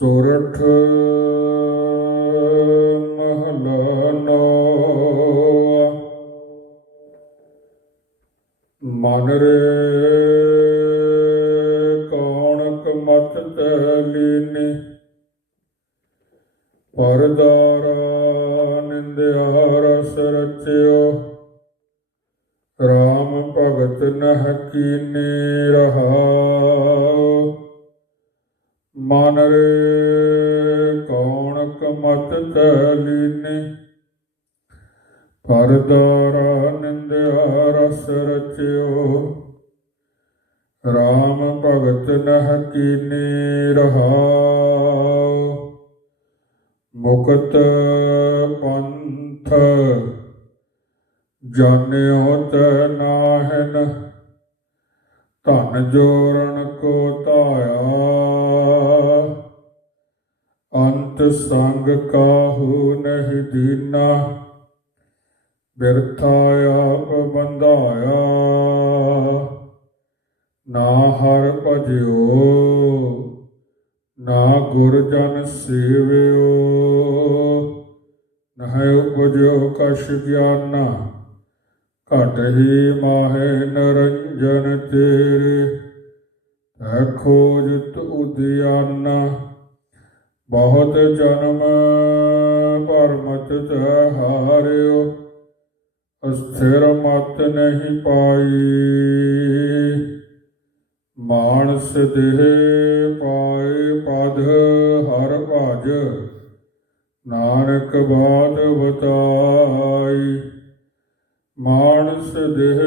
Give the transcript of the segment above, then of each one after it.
ਸੋਰਠ ਮਹਲਾ ਨੌਵਾਂ ਮਨ ਰੇ ਕੌਣਕ ਮਤ ਤਲੀਨੀ ਪਰਦਾਰਾ ਨਿੰਦਿਆ ਰਸ ਰਚਿਓ। RAM ਭਗਤ ਨਹ ਕੀਨੇ ਰਹਾਉ ਮਨ ਰੇ ਕੌਣਕ ਮਤ ਤਲੀਨੇ? ਪਰਦਾਰਾ ਨਿੰਦਿਆ ਰਸ ਰਚਿਓ। RAM ਭਗਤ ਨਹ ਕੀਨੇ ਰਹਾਉ। ਮੁਕਤ ਪੰਥ ਜਾਣਿਓ ਤੈ ਨਾਹਿਨ। ਧਨ ਜੋਰਨ ਕੋ ਧਾਇਆ। ਅੰਤ ਸੰਗ ਕਾਹੂ ਨਹੀਂ ਦੀਨਾ। ਬਿਰਥਾ ਆਪ ਬੰਧਾਇਆ। ਨਾ ਹਰ ਭਜਿਓ, ਨਾ ਗੁਰ ਜਨ ਸੇਵਿਓ। ਨਹਿ ਉਪਜਿਓ ਕਛ ਗਿਆਨਾ, ਘਟ ਹੀ ਮਾਹੇ ਨਰੰਜਨ ਤੇਰੇ। ਤੈ ਖੋਜਤ ਉਦਿਆਨਾ। ਬਹੁਤ ਜਨਮ ਭਰਮਤ ਤੈ ਹਾਰਿਓ, ਅਸਥਿਰ ਮਤ ਨਹੀਂ ਪਾਈ। ਮਾਨਸ ਦੇਹ ਪਾਏ ਪਦ ਹਰ ਭਜ, ਨਾਨਕ ਬਾਤ ਬਤਾਈ। ਮਾਨਸ ਦੇਹ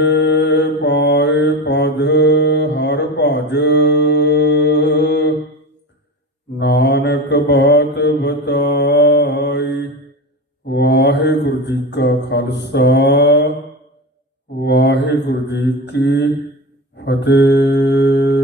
ਪਾਏ ਪਦ ਹਰ ਭਜ ਬਾਤ ਬਤਾਈ ਵਾਹਿਗੁਰੂ ਜੀ ਕਾ ਖਾਲਸਾ ਵਾਹਿਗੁਰੂ ਜੀ ਕੀ ਫਤਿਹ।